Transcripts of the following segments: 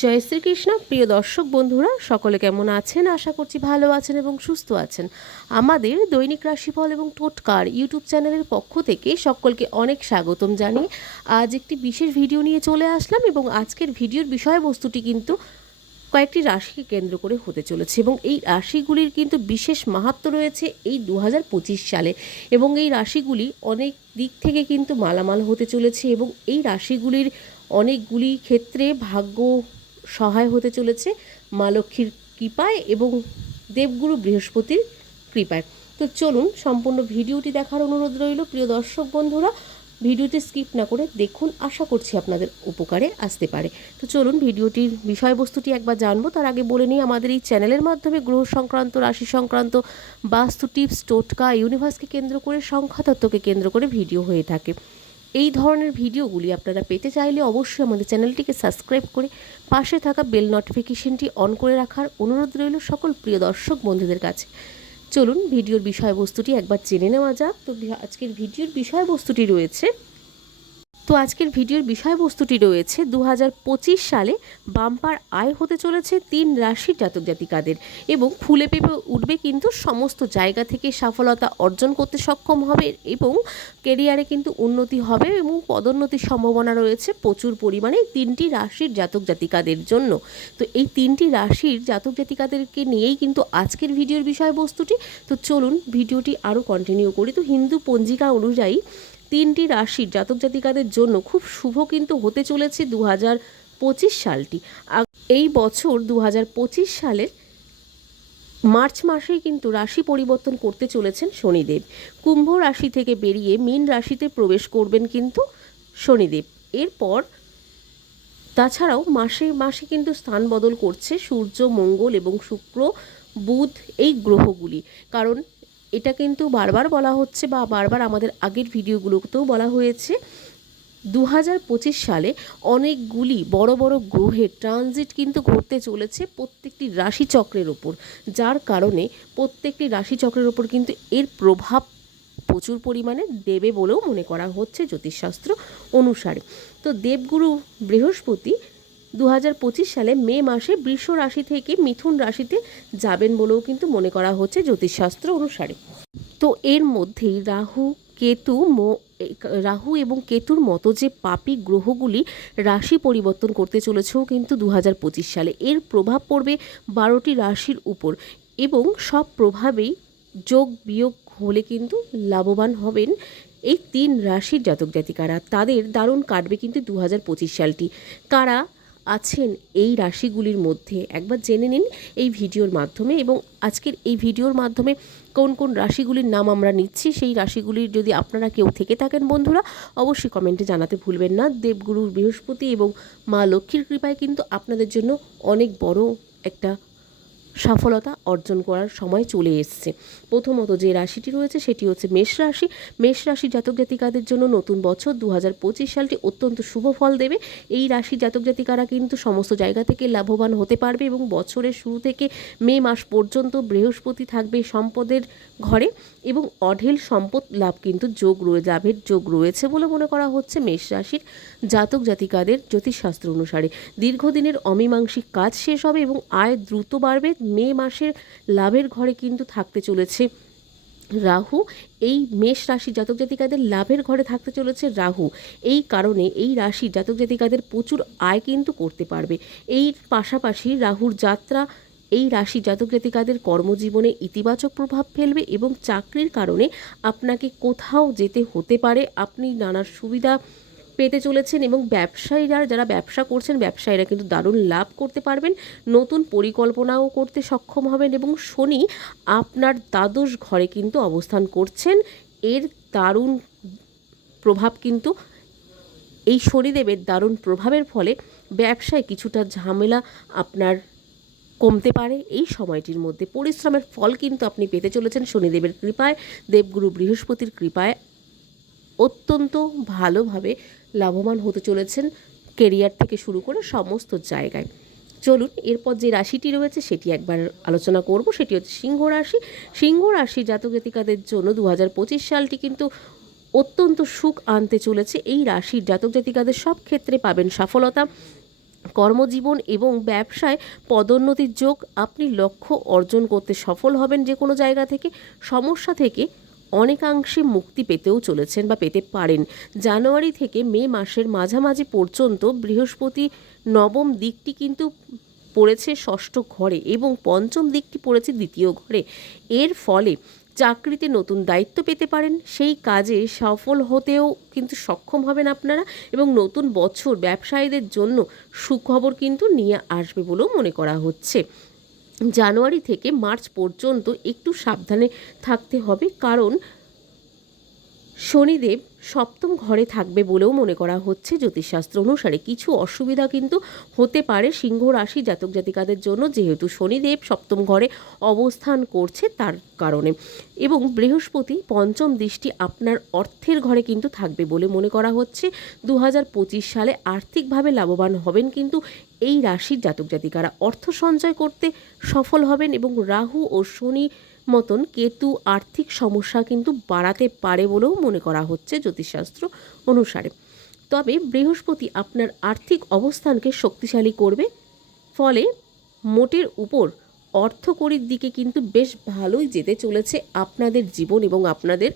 জয় শ্রীকৃষ্ণ। প্রিয় দর্শক বন্ধুরা, সকলে কেমন আছেন? আশা করছি ভালো আছেন এবং সুস্থ আছেন। আমাদের দৈনিক রাশিফল এবং টোটকার ইউটিউব চ্যানেলের পক্ষ থেকে সকলকে অনেক স্বাগতম জানিয়ে আজ একটি বিশেষ ভিডিও নিয়ে চলে আসলাম এবং আজকের ভিডিওর বিষয়বস্তুটি কিন্তু কয়েকটি রাশিকে কেন্দ্র করে হতে চলেছে এবং এই রাশিগুলির কিন্তু বিশেষ মাহাত্ম রয়েছে এই দু হাজার পঁচিশ সালে এবং এই রাশিগুলি অনেক দিক থেকে কিন্তু মালামাল হতে চলেছে এবং এই রাশিগুলির অনেকগুলি ক্ষেত্রে ভাগ্য সহায় হতে চলেছে মা লক্ষ্মীর কৃপায় এবং দেবগুরু বৃহস্পতির কৃপায়। তো চলুন সম্পূর্ণ ভিডিওটি দেখার অনুরোধ রইল। প্রিয় দর্শক বন্ধুরা, ভিডিওটি স্কিপ না করে দেখুন, আশা করছি আপনাদের উপকারে আসতে পারে। তো চলুন ভিডিওটির বিষয়বস্তুটি একবার জানব। তার আগে বলে নিই, আমাদের এই চ্যানেলের মাধ্যমে গ্রহ সংক্রান্ত, রাশি সংক্রান্ত বাস্তু টিপস, টোটকা, ইউনিভার্সকে কেন্দ্র করে, সংখ্যাতত্ত্বকে কেন্দ্র করে ভিডিও হয়ে থাকে। এই ধরনের ভিডিওগুলি আপনারা পেতে চাইলে অবশ্যই আমাদের চ্যানেলটিকে সাবস্ক্রাইব করে পাশে থাকা বেল নোটিফিকেশনটি অন করে রাখার অনুরোধ রইল সকল প্রিয় দর্শক বন্ধুদের কাছে। চলুন, ভিডিওর বিষয়বস্তুটি একবার জেনে নেওয়া যাক। তো আজকের ভিডিওর বিষয়বস্তুটি রয়েছে তো আজকের ভিডিওর বিষয়বস্তুটি রয়েছে দু হাজার পঁচিশ সালে বাম্পার আয় হতে চলেছে তিন রাশির জাতক জাতিকাদের এবং ফুলে পেপে উঠবে কিন্তু সমস্ত জায়গা থেকে সফলতা অর্জন করতে সক্ষম হবে এবং কেরিয়ারে কিন্তু উন্নতি হবে এবং পদোন্নতির সম্ভাবনা রয়েছে প্রচুর পরিমাণে তিনটি রাশির জাতক জাতিকাদের জন্য। তো এই তিনটি রাশির জাতক জাতিকাদেরকে নিয়েই কিন্তু আজকের ভিডিওর বিষয়বস্তুটি। তো চলুন ভিডিওটি আরও কন্টিনিউ করি। তো হিন্দু পঞ্জিকা অনুযায়ী তিনটি রাশির জাতক জাতিকাদের জন্য খুব শুভ কিন্তু হতে চলেছে দু হাজার পঁচিশ সালটি। এই বছর দু হাজার পঁচিশ সালের মার্চ মাসেই কিন্তু রাশি পরিবর্তন করতে চলেছেন শনিদেব। কুম্ভ রাশি থেকে বেরিয়ে মীন রাশিতে প্রবেশ করবেন কিন্তু শনিদেব। এরপর তাছাড়াও মাসে মাসে কিন্তু স্থান বদল করছে সূর্য, মঙ্গল এবং শুক্র, বুধ এই গ্রহগুলি। কারণ এটা কিন্তু বারবার বলা হচ্ছে বা বারবার আমাদের আগের ভিডিওগুলোতেও বলা হয়েছে। দু হাজার পঁচিশ সালে অনেকগুলি বড় বড় গ্রহের ট্রানজিট কিন্তু ঘটতে চলেছে প্রত্যেকটি রাশিচক্রের ওপর। যার কারণে প্রত্যেকটি রাশিচক্রের ওপর কিন্তু এর প্রভাব প্রচুর পরিমাণে দেবে বলেও মনে করা হচ্ছে জ্যোতিষশাস্ত্র অনুসারে। তো দেবগুরু বৃহস্পতি দু হাজার পঁচিশ সালে মে মাসে বৃষ রাশি থেকে মিথুন রাশিতে যাবেন বলেও কিন্তু মনে করা হচ্ছে জ্যোতিষশাস্ত্র অনুসারে। তো এর মধ্যেই রাহু, কেতু রাহু এবং কেতুর মতো যে পাপি গ্রহগুলি রাশি পরিবর্তন করতে চলেছেও কিন্তু দু হাজার পঁচিশ সালে। এর প্রভাব পড়বে বারোটি রাশির উপর এবং সব প্রভাবেই যোগ বিয়োগ হলে কিন্তু লাভবান হবেন এই তিন রাশির জাতক জাতিকারা তাদের দারুণ কাটবে কিন্তু দু হাজার পঁচিশ সালটি। কারা আছেন এই রাশিগুলির মধ্যে। একবার জেনে নিন এই ভিডিওর মাধ্যমে এবং আজকের এই ভিডিওর মাধ্যমে কোন কোন রাশিগুলির নাম আমরা নিচ্ছি, সেই রাশিগুলির যদি আপনারা কেউ থেকে থাকেন বন্ধুরা, অবশ্যই কমেন্টে জানাতে ভুলবেন না। দেবগুরু বৃহস্পতি এবং মা লক্ষ্মীর কৃপায় কিন্তু আপনাদের জন্য অনেক বড় একটা সফলতা অর্জন করার সময় চলে এসছে। প্রথমত যে রাশিটি রয়েছে সেটি হচ্ছে মেষ রাশি। মেষ রাশি জাতক জাতিকাদের জন্য নতুন বছর দু হাজার পঁচিশ সালটি অত্যন্ত শুভ ফল দেবে। এই রাশি জাতক জাতিকারা কিন্তু সমস্ত জায়গা থেকে লাভবান হতে পারবে এবং বছরের শুরু থেকে মে মাস পর্যন্ত বৃহস্পতি থাকবে সম্পদের ঘরে এবং অঢেল সম্পদ লাভ কিন্তু যোগ রয়ে লাভের যোগ রয়েছে বলে মনে করা হচ্ছে মেষ রাশির জাতক জাতিকাদের জ্যোতিষশাস্ত্র অনুসারে। দীর্ঘদিনের অমীমাংসিক কাজ শেষ হবে এবং আয় দ্রুত বাড়বে। মে মাসের লাভের ঘরে কিন্তু থাকতে চলেছে রাহু। এই মেষ রাশি জাতক জাতিকাদের লাভের ঘরে থাকতে চলেছে রাহু। এই কারণে এই রাশি জাতক জাতিকাদের প্রচুর আয় কিন্তু করতে পারবে। এই পাশাপাশি রাহুর যাত্রা এই রাশি জাতক জাতিকাদের কর্মজীবনে ইতিবাচক প্রভাব ফেলবে এবং চাকরির কারণে আপনাকে কোথাও যেতে হতে পারে। আপনি নানা সুবিধা পেতে চলেছেন এবং ব্যবসায়ীরা, যারা ব্যবসা করছেন, ব্যবসায়ীরা কিন্তু দারুণ লাভ করতে পারবেন। নতুন পরিকল্পনাও করতে সক্ষম হবেন এবং শনি আপনার দ্বাদশ ঘরে কিন্তু অবস্থান করছেন। এর দারুণ প্রভাব কিন্তু এই শনিদেবের দারুণ প্রভাবের ফলে ব্যবসায় কিছুটা ঝামেলা আপনার কমতে পারে। এই সময়টির মধ্যে পরিশ্রমের ফল কিন্তু আপনি পেতে চলেছেন শনিদেবের কৃপায়। দেবগুরু বৃহস্পতির কৃপায় অত্যন্ত ভালোভাবে লাভবান হতে চলেছেন কেরিয়ার থেকে শুরু করে সমস্ত জায়গায়। চলুন, এরপর যে রাশিটি রয়েছে সেটি একবার আলোচনা করব। সেটি হচ্ছে সিংহ রাশি। সিংহ রাশি জাতক জাতিকাদের জন্য দু হাজার পঁচিশ সালটি কিন্তু অত্যন্ত সুখ আনতে চলেছে। এই রাশির জাতক জাতিকাদের সব ক্ষেত্রে পাবেন সফলতা, কর্মজীবন এবং ব্যবসায় পদোন্নতির যোগ। আপনি লক্ষ্য অর্জন করতে সফল হবেন যে কোনো জায়গা থেকে। সমস্যা থেকে অনেকাংশে মুক্তি পেতেও চলেছেন বা পেতে পারেন। জানুয়ারি থেকে মে মাসের মাঝামাঝি পর্যন্ত বৃহস্পতি নবম দিকটি কিন্তু পড়েছে ষষ্ঠ ঘরে এবং পঞ্চম দিকটি পড়েছে দ্বিতীয় ঘরে। এর ফলে চাকরিতে নতুন দায়িত্ব পেতে পারেন, সেই কাজে সফল হতেও কিন্তু সক্ষম হবেন আপনারা এবং নতুন বছর ব্যবসায়ীদের জন্য সুখবর কিন্তু নিয়ে আসবে বলেও মনে করা হচ্ছে। জানুয়ারি থেকে মার্চ পর্যন্ত একটু সাবধানে থাকতে হবে। কারণ শনিদেব সপ্তম ঘরে থাকবে বলেও মনে করা হচ্ছে। জ্যোতিষশাস্ত্র অনুসারে কিছু অসুবিধা কিন্তু হতে পারে সিংহ রাশি জাতক জাতিকাদের জন্য, যেহেতু শনিদেব সপ্তম ঘরে অবস্থান করছে তার কারণে। এবং বৃহস্পতি পঞ্চম দৃষ্টি আপনার অর্থের ঘরে কিন্তু থাকবে বলে মনে করা হচ্ছে। দু হাজার পঁচিশ সালে আর্থিকভাবে লাভবান হবেন কিন্তু এই রাশির জাতক জাতিকারা অর্থ সঞ্চয় করতে সফল হবেন এবং রাহু ও শনি মতন কেতু আর্থিক সমস্যা কিন্তু বাড়াতে পারে বলেও মনে করা হচ্ছে জ্যোতিষশাস্ত্র অনুসারে। তবে বৃহস্পতি আপনার আর্থিক অবস্থানকে শক্তিশালী করবে, ফলে মোটের উপর অর্থকরীর দিকে কিন্তু বেশ ভালোই যেতে চলেছে আপনাদের জীবন এবং আপনাদের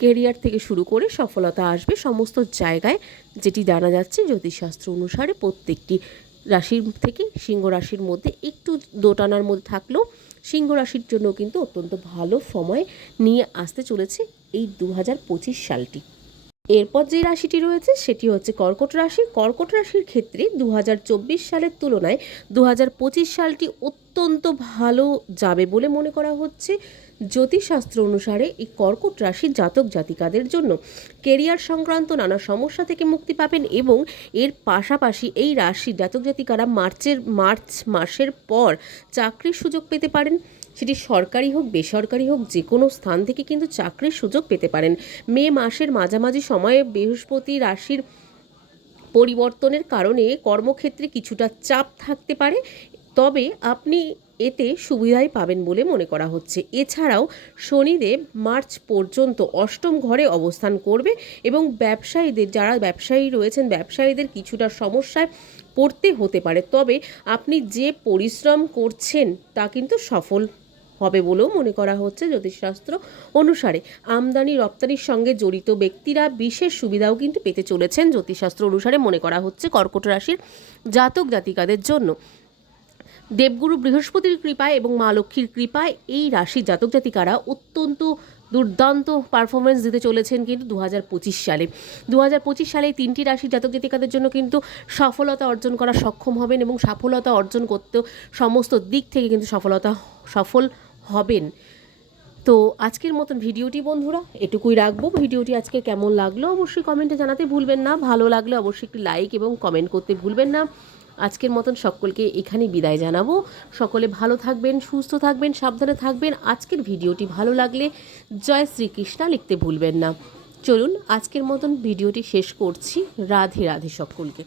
কেরিয়ার থেকে শুরু করে সফলতা আসবে সমস্ত জায়গায়, যেটি জানা যাচ্ছে জ্যোতিষশাস্ত্র অনুসারে প্রত্যেকটি রাশির থেকে সিংহ রাশির মধ্যে একটু দোটানার মধ্যে থাকলেও সিংহ রাশির জন্য কিন্তু অত্যন্ত ভালো সময় নিয়ে আসতে চলেছে এই দু হাজার পঁচিশ সালটি। এরপর যে রাশিটি রয়েছে সেটি হচ্ছে কর্কট রাশি। কর্কট রাশির ক্ষেত্রে দু হাজার চব্বিশ সালের তুলনায় দু হাজার পঁচিশ সালটি অত্যন্ত ভালো যাবে বলে মনে করা হচ্ছে। জ্যোতিষশাস্ত্র অনুসারে এই কর্কট রাশির জাতক জাতিকাদের জন্য কেরিয়ার সংক্রান্ত নানা সমস্যা থেকে মুক্তি পাবেন এবং এর পাশাপাশি এই রাশির জাতক জাতিকারা মার্চের, মার্চ মাসের পর চাকরির সুযোগ পেতে পারেন। সেটি সরকারি হোক, বেসরকারি হোক যে কোনো স্থান থেকে কিন্তু চাকরির সুযোগ পেতে পারেন। মে মাসের মাঝামাঝি সময়ে বৃহস্পতি রাশির পরিবর্তনের কারণে কর্মক্ষেত্রে কিছুটা চাপ থাকতে পারে। তবে আপনি এতে সুবিধাই পাবেন বলে মনে করা হচ্ছে। এছাড়াও শনিদেব মার্চ পর্যন্ত অষ্টম ঘরে অবস্থান করবে এবং ব্যবসায়ীদের, যারা ব্যবসায়ী রয়েছেন, ব্যবসায়ীদের কিছুটা সমস্যায় পড়তে হতে পারে। তবে আপনি যে পরিশ্রম করছেন, তা কিন্তু সফল হবে বলেও মনে করা হচ্ছে জ্যোতিষশাস্ত্র অনুসারে। আমদানি রপ্তানির সঙ্গে জড়িত ব্যক্তিরা বিশেষ সুবিধাও কিন্তু পেতে চলেছেন জ্যোতিষশাস্ত্র অনুসারে মনে করা হচ্ছে। কর্কট রাশির জাতক জাতিকাদের জন্য দেবগুরু বৃহস্পতির কৃপায় এবং মা লক্ষ্মীর কৃপায় এই রাশির জাতক জাতিকারা অত্যন্ত দুর্দান্ত পারফরমেন্স দিতে চলেছেন কিন্তু দু হাজার পঁচিশ সালে। দু হাজার পঁচিশ সালে তিনটি রাশির জাতক জাতিকাদের জন্য কিন্তু সফলতা অর্জন করা সক্ষম হবেন এবং সফলতা অর্জন করতেও সমস্ত দিক থেকে কিন্তু সফলতা সফল হবেন। তো আজকের মতন ভিডিওটি বন্ধুরা, এটুকুই রাখব। ভিডিওটি আজকে কেমন লাগল অবশ্যই কমেন্টে জানাতে ভুলবেন না। ভালো লাগলে অবশ্যই একটি লাইক এবং কমেন্ট করতে ভুলবেন না। আজকের মতন সকলকে এখানেই বিদায় জানাব। সকলে ভালো থাকবেন, সুস্থ থাকবেন, সাবধানে থাকবেন। আজকের ভিডিওটি ভালো লাগলে জয় শ্রীকৃষ্ণা লিখতে ভুলবেন না। চলুন, আজকের মতন ভিডিওটি শেষ করছি। রাধে রাধে সকলকে।